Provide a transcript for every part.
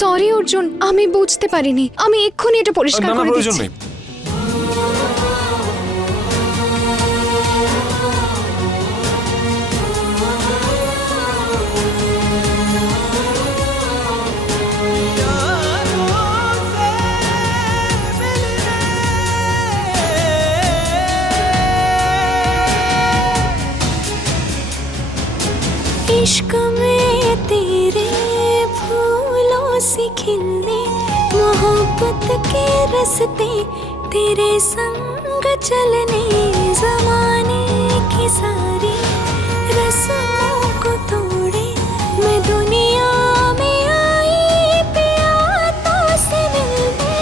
Sorry Arjun, আমি বুঝতে পারিনি। আমি এক্ষুনি এটা পরিষ্কার করে প্রয়োজন দিচ্ছি। নেই। इश्क में तेरे फूलों से खिलने मोहब्बत के रस्ते तेरे संग चलने जमाने की सारी रस्मों को तोड़े मैं दुनिया में आई प्यासों से मिलने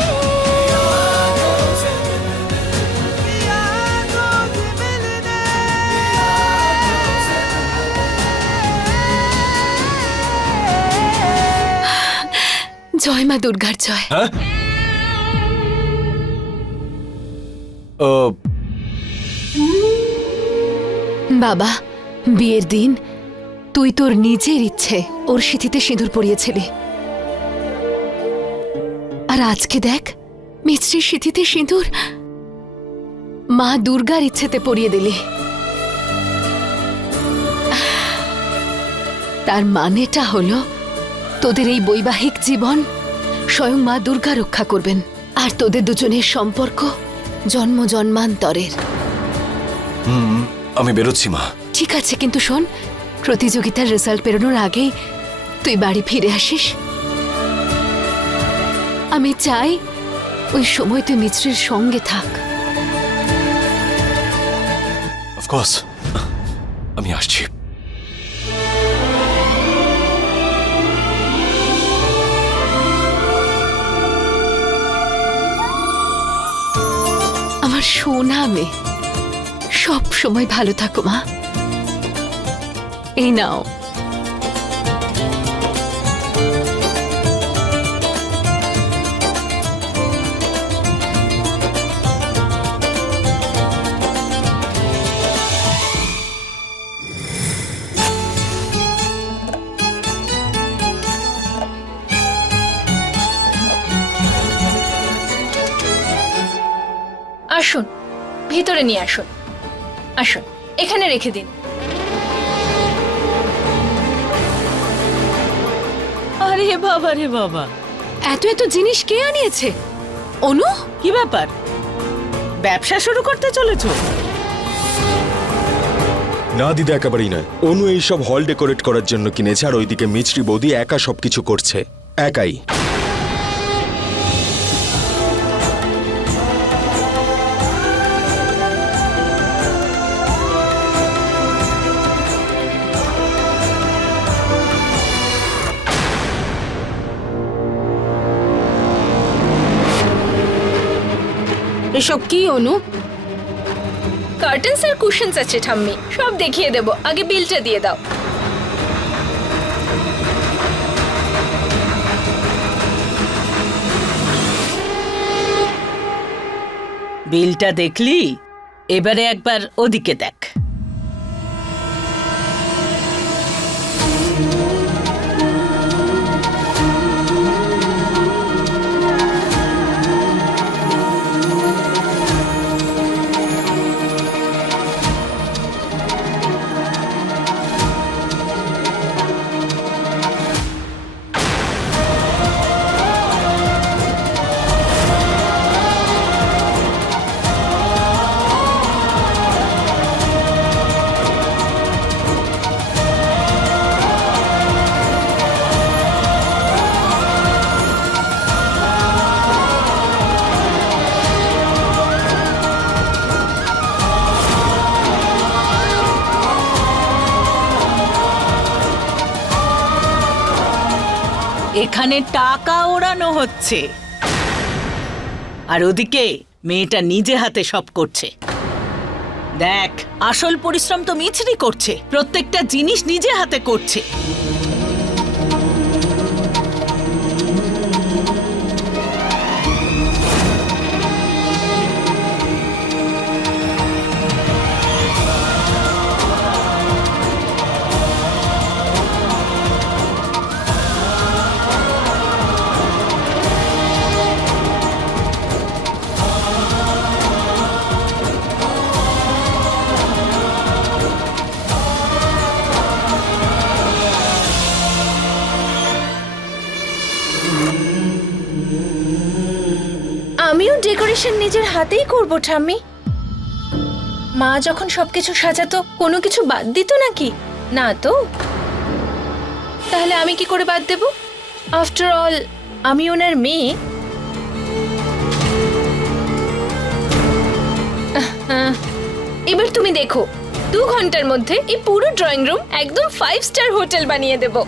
জয় মা দুর্গার জয়। হ্যাঁ বাবা, বিয়ের দিন তুই তোর নিজের ইচ্ছে ওর সিঁথিতে সিঁদুর পরিয়েছিলি, আর আজকে দেখ মিছরির সিঁথিতে সিঁদুর মা দুর্গার ইচ্ছেতে পরিয়ে দিলি। তার মানেটা হলো তোদের এই বৈবাহিক জীবন স্বয়ং মা দুর্গা রক্ষা করবেন, আর তোদের দুজনের সম্পর্ক জন্ম জন্মান্তরের। আমি বেরোচ্ছি মা। ঠিক আছে, কিন্তু শোন, প্রতিযোগিতার রেজাল্ট বেরোনোর আগেই তুই বাড়ি ফিরে আসিস। আমি চাই ওই সময় তুই মিছরির সঙ্গে থাক। অফকোর্স, আমি আসছি। আমার সোনা মেয়ে, সব সময় ভালো থাকো মা। এই নাও। আসুন, ভিতরে নিয়ে আসুন। আসুন, এখানে রেখে দিন। আরে বাবা রে বাবা, এত এত জিনিস কে আনিয়েছে? অনু, কি ব্যাপার? ব্যবসা শুরু করতে চলেছো? না দিদা, একেবারেই নয়। অনু এইসব হল ডেকোরেট করার জন্য কিনেছে, আর ওইদিকে মিছরি বৌদি একা সবকিছু করছে, একাই। এসব কি অনু? কার্টেন্স আর কুশনস আছে ঠাম্মি, সব দেখিয়ে দেব। আগে বিলটা দিয়ে দাও। বিলটা দেখলি? এবারে একবার ওদিকে দেখ। এখানে টাকা ওড়ানো হচ্ছে, আর ওদিকে মেয়েটা নিজে হাতে সব করছে। দেখ, আসল পরিশ্রম তো মিছরি করছে, প্রত্যেকটা জিনিস নিজে হাতে করছে। আমিও ডেকোরেশন নিজের হাতেই করব ঠাম্মি। মা যখন সবকিছু সাজাতো কোনো কিছু বাদ দিত নাকি? না তো। তাহলে আমি কি করে বাদ দেব? আফটার অল আমি ওনার মেয়ে। এবার তুমি দেখো, 2 ঘন্টার মধ্যে এই পুরো ড্রয়িং রুম একদম 5 স্টার হোটেল বানিয়ে দেব।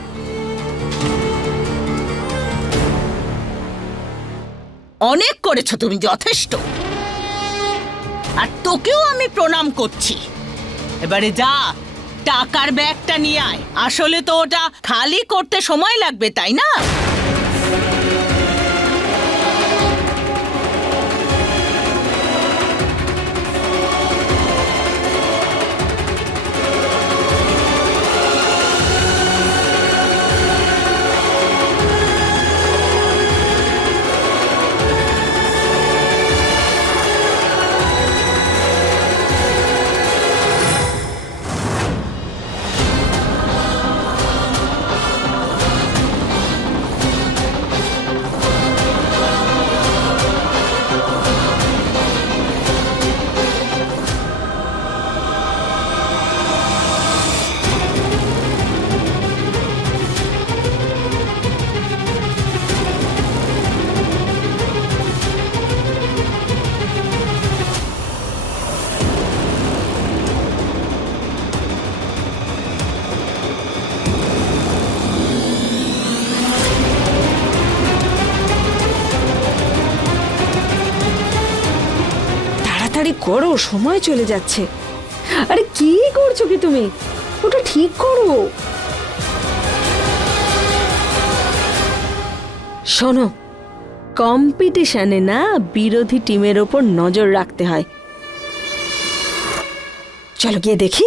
অনেক করেছো তুমি, যথেষ্ট। আর তোকেও আমি প্রণাম করছি। এবারে যা, টাকার ব্যাগটা নিয়ে আয়। আসলে তো ওটা খালি করতে সময় লাগবে, তাই না? তাড়াতাড়ি করো, সময় চলে যাচ্ছে। আরে কি করছো কি তুমি? ওটা ঠিক করো। শোনো, কম্পিটিশনে না বিরোধী টিমের ওপর নজর রাখতে হয়। চলো গিয়ে দেখি।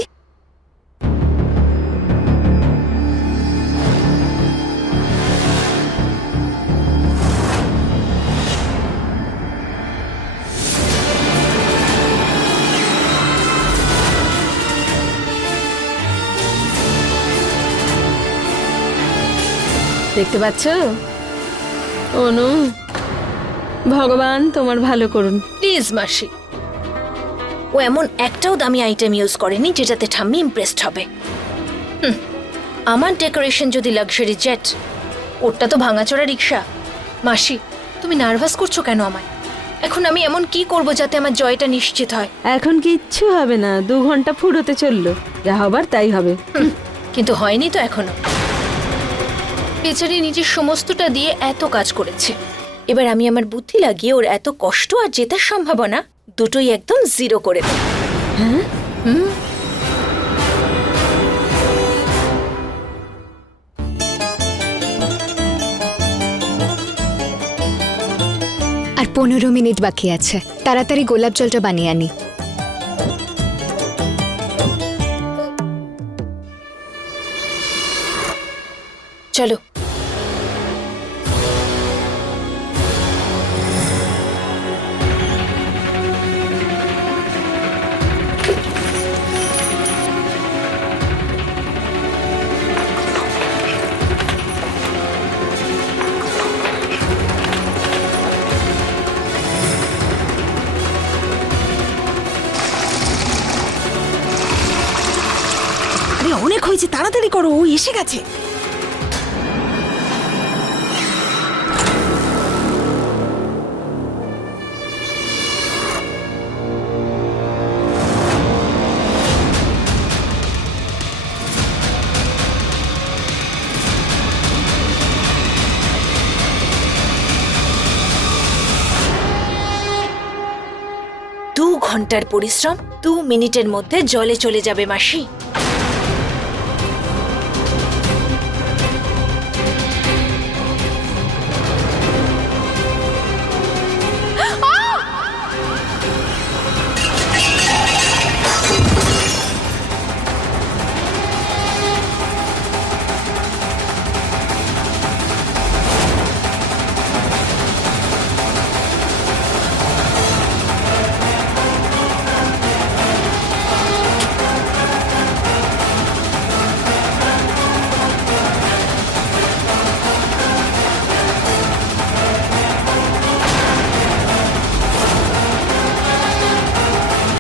দেখতে পাচ্ছ অনু, ভগবান তোমার ভালো করুন। প্লিজ মাসি, ও এমন একটাও দামি আইটেম ইউজ করেনি যেটাতে ঠাম্মি ইমপ্রেসড হবে। আমার ডেকোরেশন যদি লাক্সারি জেট, ওটা তো ভাঙাচোরা রিক্সা। মাসি, তুমি নার্ভাস করছো কেন আমায়? এখন আমি এমন কি করব যাতে আমার জয়টা নিশ্চিত হয়? এখন কিচ্ছু হবে না, 2 ঘন্টা ফুরোতে চললো, যা হবার তাই হবে। কিন্তু হয়নি তো এখনো। বেচারি নিজের সমস্তটা দিয়ে এত কাজ করেছে, এবার আমি আমার বুদ্ধি লাগিয়ে ওর এত কষ্ট আর জেতার সম্ভাবনা দুটোই একদম 0 করে দেব। হ্যাঁ, আর 15 মিনিট বাকি আছে, তাড়াতাড়ি গোলাপ জলটা বানিয়ে আনি। চলো। আরে অনেক হয়েছে, তাড়াতাড়ি করো, ও এসে গেছে। দু ঘন্টার পরিশ্রম 2 মিনিটের মধ্যে জলে চলে যাবে মাসি।